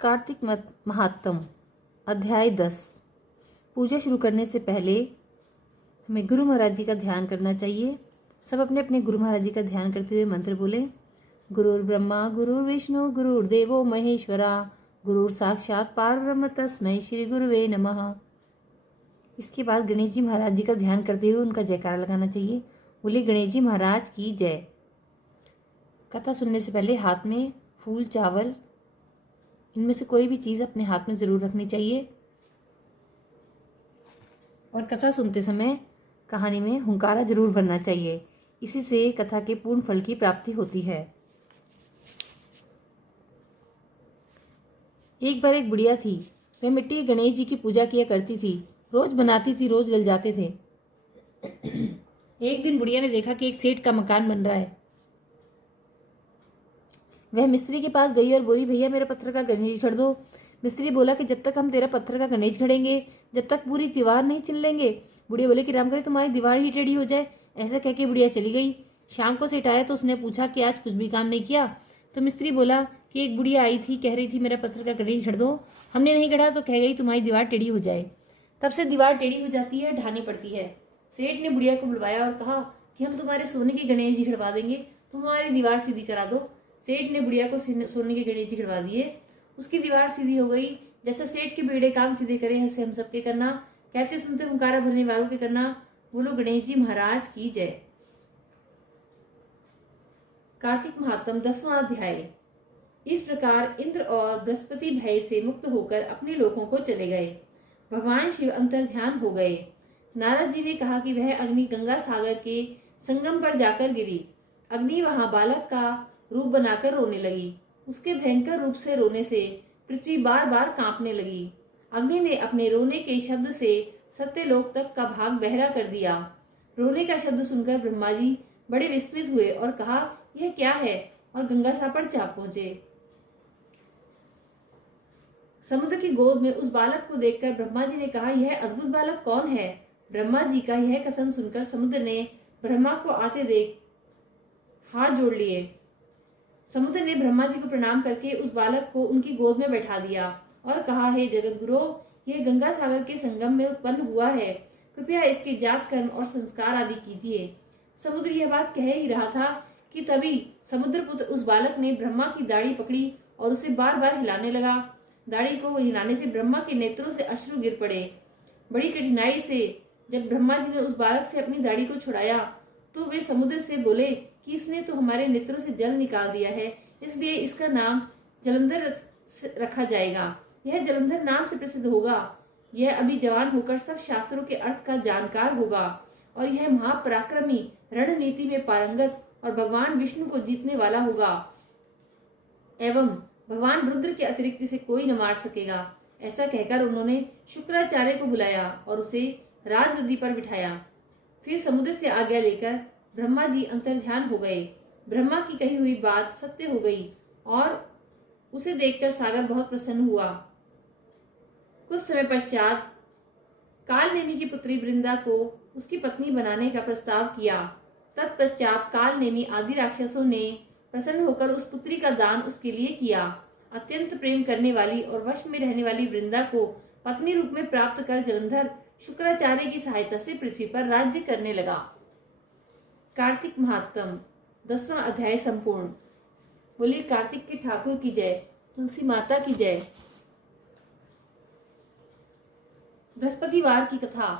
कार्तिक महात्म अध्याय 10। पूजा शुरू करने से पहले हमें गुरु महाराज जी का ध्यान करना चाहिए। सब अपने अपने गुरु महाराज जी का ध्यान करते हुए मंत्र बोले। गुरुर् ब्रह्मा गुरुर्विष्णु गुरुर्देवो महेश्वरा गुरुर् साक्षात पारब्रह्म तस्मै श्री गुरुवे नमः। इसके बाद गणेश जी महाराज जी का ध्यान करते हुए उनका जयकारा लगाना चाहिए। बोले गणेश जी महाराज की जय। कथा सुनने से पहले हाथ में फूल, चावल, इनमें से कोई भी चीज़ अपने हाथ में ज़रूर रखनी चाहिए। और कथा सुनते समय कहानी में हुंकारा जरूर भरना चाहिए। इसी से कथा के पूर्ण फल की प्राप्ति होती है। एक बार एक बुढ़िया थी। वह मिट्टी के गणेश जी की पूजा किया करती थी। रोज बनाती थी, रोज गल जाते थे। एक दिन बुढ़िया ने देखा कि एक सेठ का मकान बन रहा है। वह मिस्त्री के पास गई और बोली, भैया मेरा पत्थर का गणेश गढ़ दो। मिस्त्री बोला कि जब तक हम तेरा पत्थर का गणेश गढ़ेंगे जब तक पूरी दीवार नहीं चिन लेंगे। बुढ़िया बोले कि राम करे तुम्हारी दीवार ही टेढ़ी हो जाए। ऐसा कह के बुढ़िया चली गई। शाम को सेठ आया तो उसने पूछा कि आज कुछ भी काम नहीं किया। तो मिस्त्री बोला कि एक बुढ़िया आई थी, कह रही थी मेरा पत्थर का गणेश गढ़ दो। हमने नहीं गढ़ा तो कह गई तुम्हारी दीवार टेढ़ी हो जाए। तब से दीवार टेढ़ी हो जाती है, ढानी पड़ती है। सेठ ने बुढ़िया को बुलवाया और कहा कि हम तुम्हारे सोने के गणेश जी गढ़वा देंगे, तुम हमारी दीवार सीधी करा दो। सेठ ने बुढ़िया को सोने के गणेश जी गढ़वा दिए। उसकी दीवार सीधी हो गई। जैसा सेठ के बेड़े काम सीधे करे ऐसे हम सबके करना। कहते सुनते हुंकारा भरने वालों के करना। बोलो गणेश जी महाराज की जय। कार्तिक महात्म 10वां अध्याय। इस प्रकार इंद्र और बृहस्पति भय से मुक्त होकर अपने लोकों को चले गए। भगवान शिव अंतर्ध्यान हो गए। नारद जी ने कहा कि वह अग्नि गंगा सागर के संगम पर जाकर गिरी। अग्नि वहां बालक का रूप बनाकर रोने लगी। उसके भयंकर रूप से रोने से पृथ्वी बार बार कांपने लगी। अग्नि ने अपने रोने के शब्द से सत्यलोक तक का भाग बहरा कर दिया। रोने का शब्द सुनकर ब्रह्मा जी बड़े विस्मित हुए और कहा यह क्या है, और गंगा सापर जा पहुंचे। समुद्र की गोद में उस बालक को देखकर ब्रह्मा जी ने कहा यह अद्भुत बालक कौन है। ब्रह्मा जी का यह कथन सुनकर समुद्र ने ब्रह्मा को आते देख हाथ जोड़ लिए। समुद्र ने ब्रह्मा जी को प्रणाम करके उस बालक को उनकी गोद में बैठा दिया और कहा, हे जगत गुरु, यह गंगा सागर के संगम में उत्पन्न हुआ है, कृपया इसके जात कर्म और संस्कार आदि कीजिए। समुद्र यह बात कह ही रहा था कि तभी समुद्र पुत्र उस बालक ने ब्रह्मा की दाढ़ी पकड़ी और उसे बार बार हिलाने लगा। दाढ़ी को हिलाने से ब्रह्मा के नेत्रों से अश्रु गिर पड़े। बड़ी कठिनाई से जब ब्रह्मा जी ने उस बालक से अपनी दाढ़ी को छुड़ाया तो वे समुद्र से बोले कि इसने तो हमारे नेत्रों से जल निकाल दिया है, इसलिए इसका नाम जलंधर रखा जाएगा। यह जलंधर नाम से प्रसिद्ध होगा। यह अभी जवान होकर सब शास्त्रों के अर्थ का जानकार होगा और यह महापराक्रमी, रणनीति में पारंगत और भगवान विष्णु को जीतने वाला होगा एवं भगवान रुद्र के अतिरिक्त इसे कोई न मार सकेगा। ऐसा कहकर उन्होंने शुक्राचार्य को बुलाया और उसे राजगद्दी पर बिठाया। फिर समुद्र से आज्ञा लेकर ब्रह्मा जी अंतर्ध्यान हो गए। ब्रह्मा की कही हुई बात सत्य हो गई और उसे देखकर सागर बहुत प्रसन्न हुआ। कुछ समय पश्चात कालनेमी की पुत्री वृंदा को उसकी पत्नी बनाने का प्रस्ताव किया। तत्पश्चात कालनेमी आदि राक्षसों ने प्रसन्न होकर उस पुत्री का दान उसके लिए किया। अत्यंत प्रेम करने वाली और वश में रहने वाली वृंदा को पत्नी रूप में प्राप्त कर जलंधर शुक्राचार्य की सहायता से पृथ्वी पर राज्य करने लगा। कार्तिक महात्म 10वां अध्याय संपूर्ण। बोलिए कार्तिक के ठाकुर की जय, तुलसी माता की जय। बृहस्पतिवार की कथा।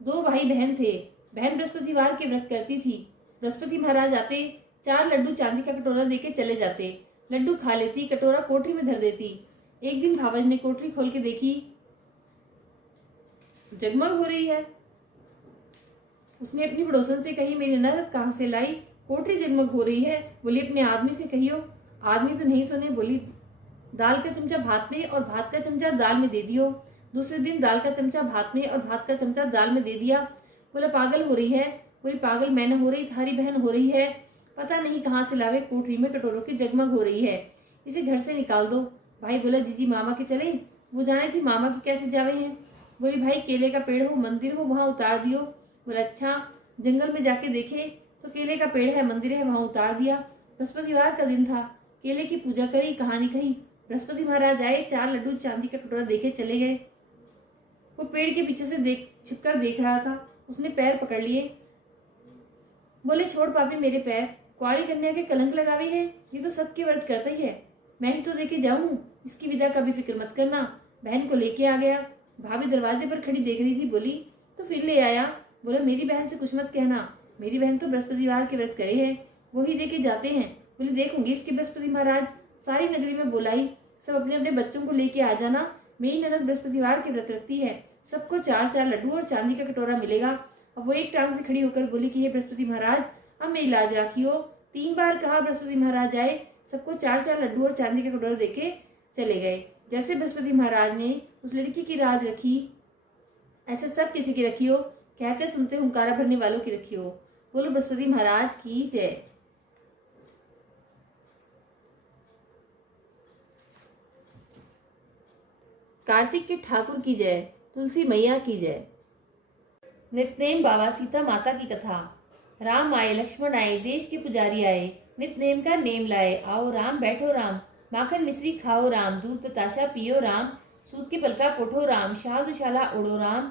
दो भाई बहन थे। बहन बृहस्पतिवार के व्रत करती थी। बृहस्पति महाराज आते, 4 लड्डू चांदी का कटोरा देके चले जाते। लड्डू खा लेती, कटोरा कोठरी में धर देती। एक दिन भावज ने कोठरी खोल के देखी, जगमग हो रही है। उसने अपनी पड़ोसन से कही, मेरी ननद कहाँ से लाई, कोठरी जगमग हो रही है। बोली अपने आदमी से कहियो। आदमी तो नहीं सुने। बोली दाल का चमचा भात में और भात का चमचा दाल में दे दियो। दूसरे दिन दाल का चमचा भात में और भात का चमचा दाल में दे दिया। बोला पागल हो रही है। बोली पागल मैं न हो रही, थारी बहन हो रही है। पता नहीं कहाँ से लावे, कोठरी में कटोरों की जगमग हो रही है, इसे घर से निकाल दो। भाई बोला जीजी मामा के चले। वो जाने थी मामा के कैसे जावे हैं। बोली भाई केले का पेड़ हो, मंदिर हो, वहां उतार दियो। बोला अच्छा। जंगल में जाके देखे तो केले का पेड़ है, मंदिर है, वहां उतार दिया। बृहस्पतिवार का दिन था। केले की पूजा करी, कहानी कही। बृहस्पति महाराज आए, 4 लड्डू चांदी का कटोरा देके चले गए। वो पेड़ के पीछे से छिपकर देख रहा था। उसने पैर पकड़ लिए, बोले छोड़ पापी मेरे पैर, कुंवारी कन्या के कलंक लगावी है, ये तो सबके व्रत करता ही है, मैं ही तो देके जाऊं, इसकी विदा का भी फिक्र मत करना। बहन को लेके आ गया। भाभी दरवाजे पर खड़ी देख रही थी, बोली तो फिर ले आया। बोला मेरी बहन से कुछ मत कहना, मेरी बहन तो बृहस्पतिवार के व्रत करे है, वो ही देके जाते हैं। बोली देखूंगी इसके बृहस्पति महाराज। सारी नगरी में बुलाई, सब अपने अपने बच्चों को लेके आ जाना, मेरी ननद बृहस्पतिवार के व्रत रखती है, सबको 4-4 लड्डू और चांदी का कटोरा मिलेगा। अब वो एक टांग से खड़ी होकर बोली कि हे बृहस्पति महाराज, अब मेरी लाज राखियो। 3 बार कहा, बृहस्पति महाराज आए, सबको 4-4 लड्डू और चांदी का कटोरा देके चले गए। जैसे बृहस्पति महाराज ने उस लड़की की राज रखी, ऐसे सब किसी की रखी हो, कहते सुनते हुंकारा भरने वालों की रखी हो। बोलो बृहस्पति महाराज की जय। कार्तिक के ठाकुर की जय, तुलसी मैया की जय। नितनेम बाबा सीता माता की कथा। राम आए, लक्ष्मण आए, देश के पुजारी आए, नितनेम का नेम लाए, आओ राम बैठो राम, माखन मिश्री खाओ राम, दूध बताशा पियो राम, सूत के पलका पोठो राम, शाल दुशाला उड़ो राम।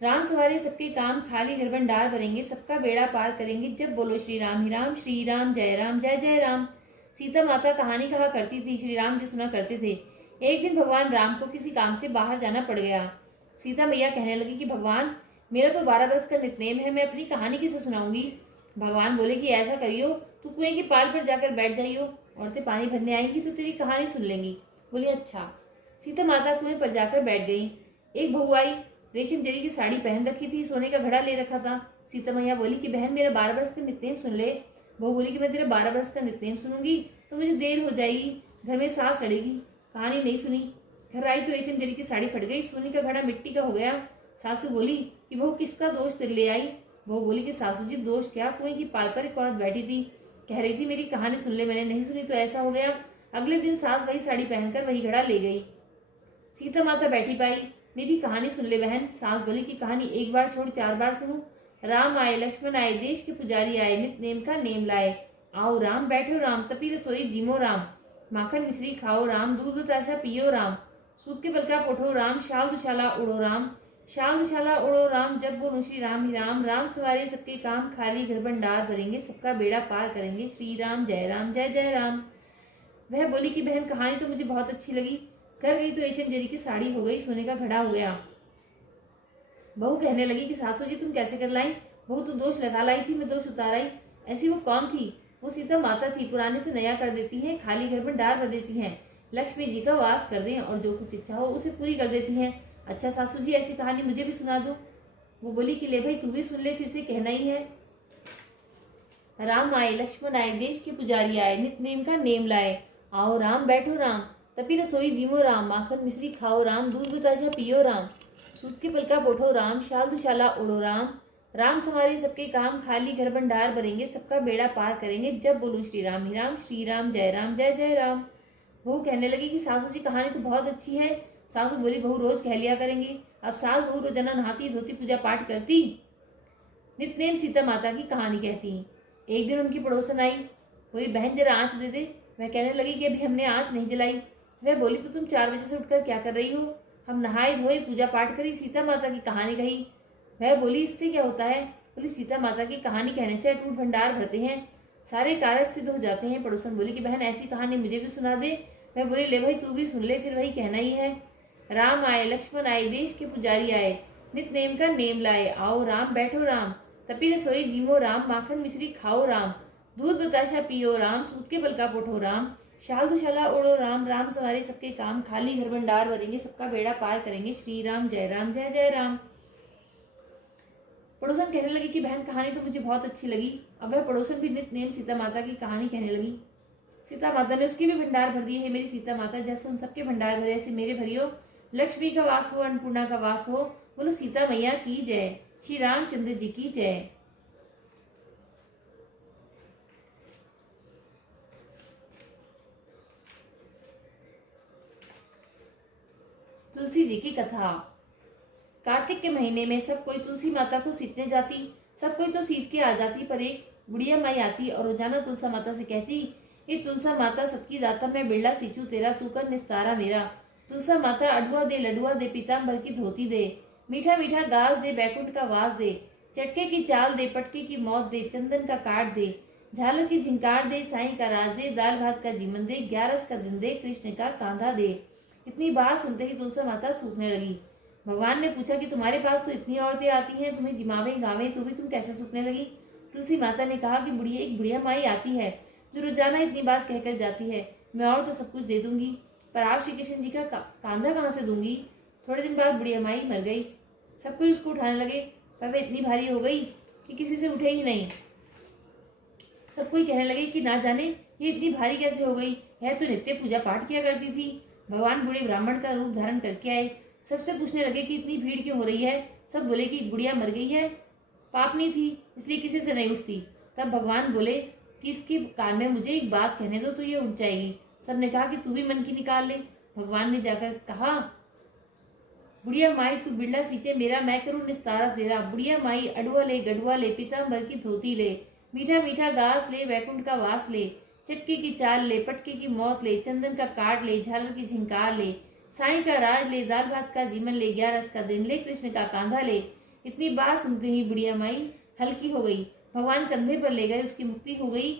राम सवारे सबके काम, खाली घर भंडार भरेंगे, सबका बेड़ा पार करेंगे, जब बोलो श्री राम ही राम, श्री राम जय जय राम। सीता माता कहानी कहा करती थी, श्री राम जी सुना करते थे। एक दिन भगवान राम को किसी काम से बाहर जाना पड़ गया। सीता मैया कहने लगी कि भगवान, मेरा तो 12 वर्ष का नितनेम है, मैं अपनी कहानी किसे सुनाऊंगी। भगवान बोले कि ऐसा करियो, तू कुएं के पाल पर जाकर बैठ जाइयो, औरतें पानी भरने आएंगी तो तेरी कहानी सुन लेंगी। बोली अच्छा। सीता माता कुएं पर जाकर बैठ गई। एक बहू आई, रेशम जरी की साड़ी पहन रखी थी, सोने का घड़ा ले रखा था। सीता मैया बोली कि बहन मेरा 12 वर्ष का नितनेम सुन ले। बहू बोली कि मैं तेरा 12 वर्ष का नितनेम सुनूंगी तो मुझे देर हो जाएगी, घर में सांस सड़ेगी। कहानी नहीं सुनी। घर आई तो रेशम जरी की साड़ी फट गई, सोने का घड़ा मिट्टी का हो गया। सासू बोली कि बहू किसका दोष तेरे ले आई। बहू बोली कि सासू जी दोष क्या, कुएं की पाल पर एक औरत बैठी थी, कह रही थी मेरी कहानी सुन ले, मैंने नहीं सुनी तो ऐसा हो गया। अगले दिन सास वही साड़ी पहनकर वही घड़ा ले गई। सीता माता बैठी पाई, मेरी कहानी सुन ले बहन। सास बोली कि कहानी एक बार छोड़ 4 बार सुनो। राम आए, लक्ष्मण आए, देश के पुजारी आए, नित नेम का नेम लाए, आओ राम बैठो राम, तपी रसोई जीमो राम, माखन मिश्री खाओ राम, दूध बताशा पियो राम, सूत के पलका पोठो राम, शाल दुशाला उड़ो राम, शाल दुशाला उड़ो राम, जब बोलो श्री राम ही राम। राम सवारे सबके काम, खाली घर भंडार भरेंगे, सबका बेड़ा पार करेंगे, श्री राम जय राम। वह बोली कि बहन कहानी तो मुझे बहुत अच्छी लगी। घर गई तो रेशम जरी की साड़ी हो गई, सोने का घड़ा हो गया। बहू कहने लगी कि सासू जी तुम कैसे कर लाई। बहू तो दोष लगा लाई थी, मैं दोष उतार आई। ऐसी वो कौन थी। वो सीता माता थी, पुराने से नया कर देती हैं, खाली घर भंडार भर देती हैं, लक्ष्मी जी का वास कर दें और जो कुछ इच्छा हो उसे पूरी कर देती हैं। अच्छा सासू जी ऐसी कहानी मुझे भी सुना दो। वो बोली कि ले भाई तू भी सुन ले, फिर से कहना ही है। राम आए, लक्ष्मण आए, देश के पुजारी आए, नित नेम का नेम लाए, आओ राम बैठो राम, तपी रसोई जीमो राम, माखन मिश्री खाओ राम, दूध बताशा पियो राम, सूत के पलका पोठो राम, शाल दुशाला उड़ो राम। राम सवारे सबके काम, खाली घर भंडार भरेंगे, सबका बेड़ा पार करेंगे, जब बोलो श्री राम ही राम, श्री राम जय राम। बहू कहने लगी कि सासू जी कहानी तो बहुत अच्छी है। सासू बोली बहू रोज कह लिया करेंगे, अब सास बहू रोजाना नहाती धोती पूजा पाठ करती, नितनेम सीता माता की कहानी कहती। एक दिन उनकी पड़ोसन आई, बोली बहन जरा आँच दे दे। वह कहने लगी कि अभी हमने आँच नहीं जलाई। वह बोली तो तुम 4 बजे से उठकर क्या कर रही हो। हम नहाए धोए पूजा पाठ करी, सीता माता की कहानी कही। वह बोली इससे क्या होता है। बोली सीता माता की कहानी कहने से अटूट भंडार भरते हैं, सारे कार्य सिद्ध हो जाते हैं। पड़ोसन बोली कि बहन ऐसी कहानी मुझे भी सुना दे। वह बोली ले भाई तू भी सुन ले, फिर वही कहना ही है। राम आए, लक्ष्मण आए, देश के पुजारी आए, नित नेम का नेम लाए, आओ राम बैठो राम, तपी रसोई जीमो राम, माखन मिश्री खाओ राम, दूध बताशा पियो राम, सूत के पलका पोठो राम, शाल दुशाला उड़ो राम। राम सवारे सबके काम, खाली घर भंडार भरेंगे, सबका बेड़ा पार करेंगे, श्री राम जय राम। पड़ोसन कहने लगी कि बहन कहानी तो मुझे बहुत अच्छी लगी। अब वह पड़ोसन भी नित नेम सीता माता की कहानी कहने लगी। सीता माता ने उसके भी भंडार भर दिए। है मेरी सीता माता, जैसे उन सबके भंडार भरे ऐसे मेरे भरियो। लक्ष्मी का वास हो, अन्नपूर्णा का वास हो। बोलो सीता मैया की जय, श्री रामचंद्र जी की जय। तुलसी जी की कथा। कार्तिक के महीने में सब कोई तुलसी माता को सींचने जाती। सब कोई तो सींच के आ जाती, पर एक बुढ़िया माई आती और रोजाना तुलसी माता से कहती ये तुलसा माता सबकी दाता, मैं बिरला सींचू तेरा, तू कर निस्तारा मेरा। तुलसा माता अडुआ दे लडुआ दे, पीताम्बर की धोती दे, मीठा मीठा गाज दे, बैकुंठ का वास दे, चटके की चाल दे, पटके की मौत दे, चंदन का काट दे, झालर की झिंकार दे, साईं का राज दे, दाल भात का जीवन दे, 11 का दिन दे, कृष्ण का कांधा दे। इतनी बात सुनते ही तुलसा माता सूखने लगी। भगवान ने पूछा कि तुम्हारे पास तो इतनी औरतें आती हैं, तुम्हें जिमावे गावे, तो भी तुम कैसे सूखने लगी? तुलसी माता ने कहा कि बुढ़िया माई आती है जो रोजाना इतनी बात कहकर जाती है, मैं और तो सब कुछ दे दूंगी, पर आप श्री कृष्ण जी का कांधा कहाँ से दूंगी? थोड़े दिन बाद बुढ़िया माई मर गई। सब कोई उसको उठाने लगे, पर वह इतनी भारी हो गई कि किसी से उठे ही नहीं। सब कोई कहने लगे कि ना जाने ये इतनी भारी कैसे हो गई, यह तो नित्य पूजा पाठ किया करती थी। भगवान बूढ़े ब्राह्मण का रूप धारण करके आए। सबसे पूछने लगे कि इतनी भीड़ क्यों हो रही है? सब बोले कि बुढ़िया मर गई है, पापनी थी, इसलिए किसी से नहीं उठती। तब भगवान बोले कि इसके कान में मुझे एक बात कहने दो तो ये उठ जाएगी। सबने कहा कि तू भी मन की निकाल ले। भगवान ने जाकर कहा, बुढ़िया माई तू बिरला सींचे मेरा, मैं करूं निस्तारा तेरा। बुढ़िया माई अडुआ ले गडुआ ले, पीताम्बर की धोती ले, मीठा मीठा घास ले, वैकुंठ का वास ले, चटके की चाल ले, पटके की मौत ले, चंदन का काट ले, झालर की झिंकार ले, साईं का राज ले, दाल भात का जीवन ले, 11 का दिन ले, कृष्ण का कांधा ले। इतनी बात सुनते ही बुढ़िया माई हल्की हो गई। भगवान कंधे पर ले गए, उसकी मुक्ति हो गई।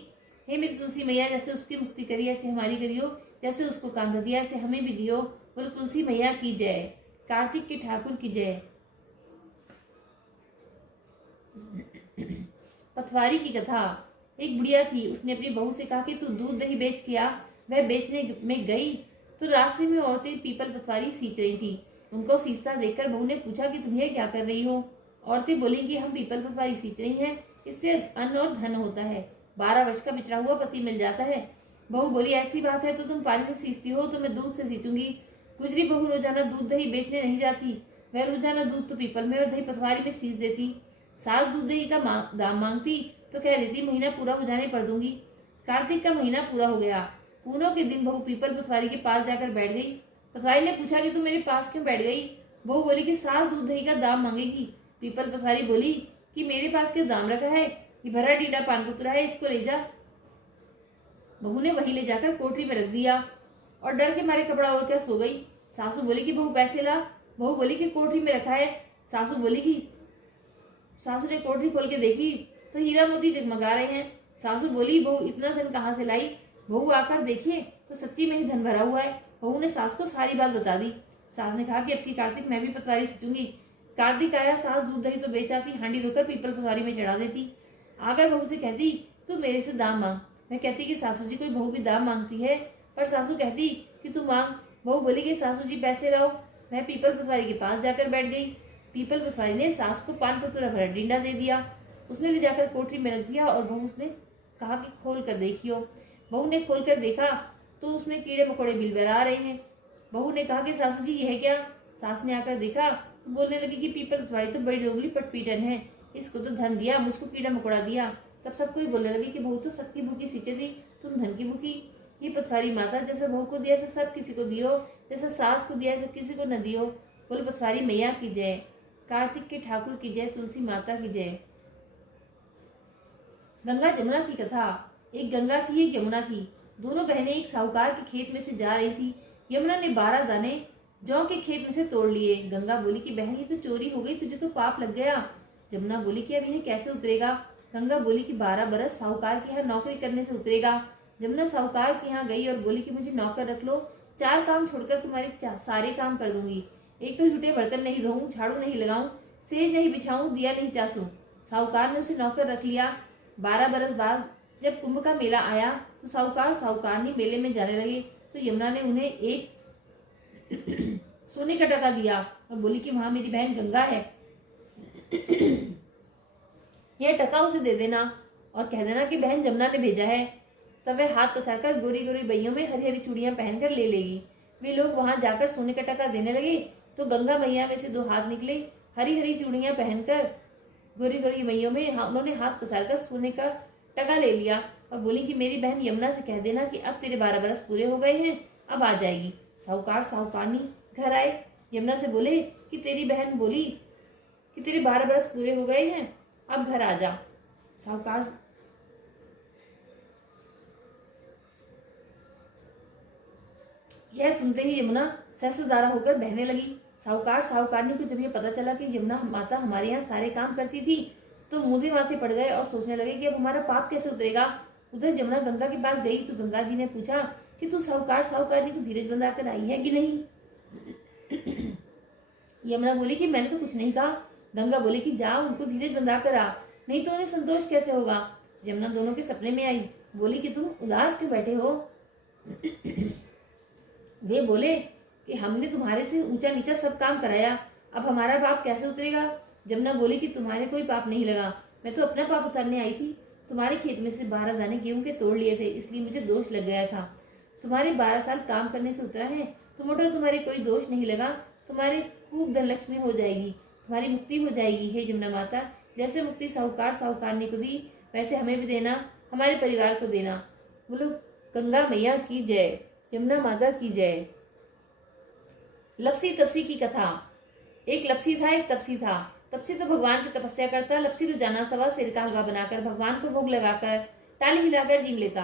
हे मेरी तुलसी मैया, जैसे उसकी मुक्ति करी ऐसे हमारी करियो, जैसे उसको कांधा दिया ऐसे हमें भी दियो। बोलो तुलसी मैया की जय, कार्तिक के ठाकुर की जय। पथवारी की कथा। एक बुढ़िया थी, उसने अपनी बहू से कहा कि तू दूध दही बेच के आ। वह बेचने में गई तो रास्ते में औरतें पीपल पथवारी सींच रही थी। उनको सींचता देखकर बहू ने पूछा कि तुम यह क्या कर रही हो? औरतें बोली कि हम पीपल पथवारी सींच रही हैं, इससे अन्न और धन होता है, 12 वर्ष का बिछड़ा हुआ पति मिल जाता है। बहू बोली, ऐसी बात है तो तुम पानी से सींचती हो तो मैं दूध से सींचूंगी। गुजरी बहू रोजाना दूध दही बेचने नहीं जाती, वह रोजाना दूध तो पीपल में और दही पथवारी में सींच देती। सास दूध दही का दाम मांगती तो कह देती महीना पूरा हो जाने पर दूंगी। कार्तिक का महीना पूरा हो गया। पूनों के दिन बहू पीपल पथवारी के पास जाकर बैठ गई। पथवारी ने पूछा कि तुम मेरे पास क्यों बैठ गई? बहू बोली कि सास दूध दही का दाम मांगेगी। पीपल पथवारी बोली कि मेरे पास क्या दाम रखा है, ये भरा टीडा पानपुतरा है, इसको ले जा। बहू ने वही ले जाकर कोठरी में रख दिया और डर के मारे कपड़ा ओढ़कर सो गई। सासू बोली कि बहू पैसे ला। बहू बोली कि कोठरी में रखा है। सासू बोली कि सासू ने कोठरी खोल के देखी तो हीरा मोती जगमगा रहे हैं। सासू बोली, बहू इतना धन कहाँ से लाई? बहू आकर देखिए तो सच्ची में ही धन भरा हुआ है। बहू ने सास को सारी बात बता दी। सास ने कहा कि अब की कार्तिक मैं भी पथवारी सींचूंगी। कार्तिक आया, सास दूध दही तो बेच आती, हांडी धोकर पीपल पथवारी में चढ़ा देती। आकर बहू से कहती, तू मेरे से दाम मांग। मैं कहती कि सासू जी, कोई बहू भी दाम मांगती है? पर सासू कहती कि तू मांग। बहू बोली कि सासू जी पैसे लाओ। मैं पीपल पथवारी के पास जाकर बैठ गई। पीपल पथवारी ने सास को पान पतुरा भरा डींडा दे दिया। उसने ले जाकर कोठरी में रख दिया और बहू उसने कहा कि खोल कर देखियो। बहू ने खोल कर देखा तो उसमें कीड़े मकोड़े बिलबिला आ रहे हैं। बहू ने कहा कि सासू जी यह क्या? सास ने आकर देखा तो बोलने लगी कि पीपल पथवारी तो बड़ी दोगली पटपीटन है, इसको तो धन दिया, मुझको कीड़ा मकोड़ा दिया। तब सब कोई बोलने लगे कि बहू तो सख्ती भूखी सींचे थी, तुम धन की भूखी। ये पथवारी माता, जैसे बहू को दिया ऐसा सब किसी को दियो, जैसा सास को दिया ऐसा किसी को न दियो। बोलो पथवारी मैया की जय, कार्तिक के ठाकुर की जय, तुलसी माता की जय। गंगा जमुना की कथा। एक गंगा थी, एक यमुना थी। दोनों बहनें एक साहूकार के खेत में से जा रही थी। यमुना ने 12 दाने जौ के खेत में से तोड़ लिए। गंगा बोली कि बहन, ये तो चोरी हो गई, तुझे तो पाप लग गया। जमुना बोली कि अब यह कैसे उतरेगा? गंगा बोली कि 12 बरस साहूकार के यहाँ नौकरी करने से उतरेगा। जमुना साहूकार के यहाँ गई और बोली कि मुझे नौकर रख लो, 4 काम छोड़कर तुम्हारे सारे काम कर दूंगी। एक तो झूठे बर्तन नहीं धोऊं, झाड़ू नहीं लगाऊं, सेज नहीं बिछाऊं, दिया नहीं चासूं। साहूकार ने उसे नौकर रख लिया। 12 बरस बाद जब कुंभ का मेला आया तो साहूकार साहूकारनी मेले में जाने लगे तो यमुना ने उन्हें एक सोने का टका दिया और बोली कि वहां मेरी बहन गंगा है, यह टका उसे दे देना और कह देना कि बहन जमुना ने भेजा है। तब वह हाथ पसारकर गोरी गोरी बइयों में हरी हरी चूड़ियां पहनकर ले लेगी। वे लोग वहां जाकर सोने का टका देने लगे तो गंगा मैया में से 2 हाथ निकले, हरी हरी चूड़ियां पहनकर गोरी गोरी मैयों में उन्होंने हाथ पसारकर सोने का टका ले लिया और बोली कि मेरी बहन यमुना से कह देना कि अब तेरे 12 बरस पूरे हो गए हैं, अब आ जाएगी। साहूकार साहूकारनी घर आए। यमुना से बोले कि तेरी बहन बोली कि तेरे 12 बरस पूरे हो गए हैं, अब घर आ जा। साहूकार यह सुनते ही यमुना सहस्त्रधारा होकर बहने लगी। साहूकारनी को जब यह पता चला कि यमुना माता हमारे यहाँ सारे काम करती थी तो मूधे माथे पड़ गए और सोचने लगे कि अब हमारा पाप कैसे उतरेगा। उधर यमुना गंगा के पास गई तो गंगा जी ने पूछा कि तू साहूकारनी को धीरज बंधाकर आई है कि नहीं। यमुना बोली कि मैंने तो कुछ नहीं कहा। गंगा बोली कि जा उनको धीरज बंधा कर आ, नहीं तो उन्हें संतोष कैसे होगा। यमुना दोनों के सपने में आई, बोली कि तुम उदास क्यों बैठे हो। वे बोले कि हमने तुम्हारे से ऊंचा नीचा सब काम कराया, अब हमारा पाप कैसे उतरेगा। यमुना बोली कि तुम्हारे कोई पाप नहीं लगा, मैं तो अपना पाप उतारने आई थी। तुम्हारे खेत में से 12 दाने गेहूं के तोड़ लिए थे, इसलिए मुझे दोष लग गया था। तुम्हारे 12 साल काम करने से उतरा है तो मोटा तुम्हारे कोई दोष नहीं लगा। तुम्हारे खूब धन लक्ष्मी हो जाएगी, तुम्हारी मुक्ति हो जाएगी। हे यमुना माता, जैसे मुक्ति साहूकारनी को दी वैसे हमें भी देना, हमारे परिवार को देना। बोलो गंगा मैया की जय, यमुना माता की जय। लपसी तपसी की कथा। एक लपसी था, एक तपसी था। तपसी तो भगवान की तपस्या करता, लपसी रोजाना सवा सिर का हलवा बनाकर भगवान को भोग लगाकर टाली हिलाकर जीव लेता।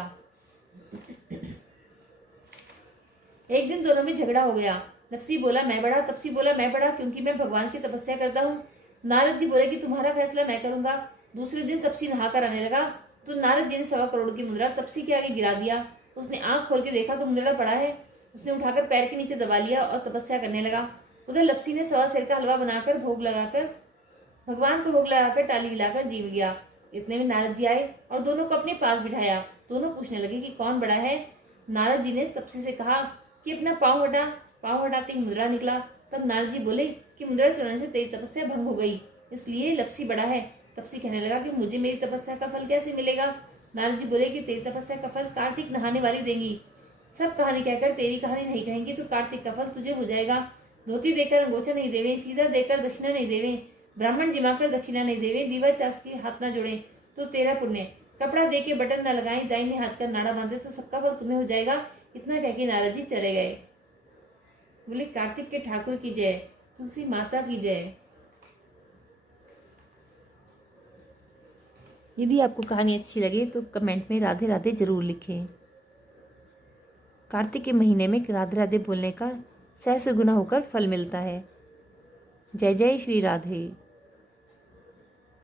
एक दिन दोनों में झगड़ा हो गया। लपसी बोला मैं बड़ा, तपसी बोला मैं बड़ा, क्योंकि मैं भगवान की तपस्या करता हूँ। नारद जी बोले कि तुम्हारा फैसला मैं करूंगा। दूसरे दिन तपसी नहाकर आने लगा तो नारद जी ने 1.25 करोड़ की मुद्रा तपसी के आगे गिरा दिया। उसने आंख खोल के देखा तो मुद्रा पड़ा है। उसने उठाकर पैर के नीचे दबा लिया और तपस्या करने लगा। उधर लपसी ने सवा सिर का हलवा बनाकर भगवान को भोग लगाकर टाली हिलाकर जीव लिया। इतने में नारद जी आए और दोनों को अपने पास बिठाया। दोनों पूछने लगे कि कौन बड़ा है। नारद जी ने तपसी से कहा कि अपना पाँव हटा। पाँव हटाते ही मुद्रा निकला। तब नारद जी बोले कि मुद्रा चुराने से तेरी तपस्या भंग हो गई, इसलिए लपसी बड़ा है। तपसी कहने लगा कि मुझे मेरी तपस्या का फल कैसे मिलेगा। नारद जी बोले कि तेरी तपस्या का फल कार्तिक नहाने वाली देंगी। सब कहानी कहकर तेरी कहानी नहीं कहेंगी तो कार्तिक का फल तुझे हो जाएगा। धोती देकर अंगोछा नहीं देवे, सीधा देकर दक्षिणा नहीं देवे, ब्राह्मण जिमाकर दक्षिणा नहीं देवे, दीवा चास के हाथ न जोड़े तो तेरा पुण्य, कपड़ा दे के बटन न लगाए, दाहिने हाथ का नाड़ा बांधे तो सबका फल तुम्हें हो जाएगा। इतना कह के नारद जी चले गए। बोले कार्तिक के ठाकुर की जय, तुलसी माता की जय। यदि आपको कहानी अच्छी लगे तो कमेंट में राधे राधे जरूर लिखें। कार्तिक के महीने में राधे राधे बोलने का सहस्र गुना होकर फल मिलता है। जय जय श्री राधे।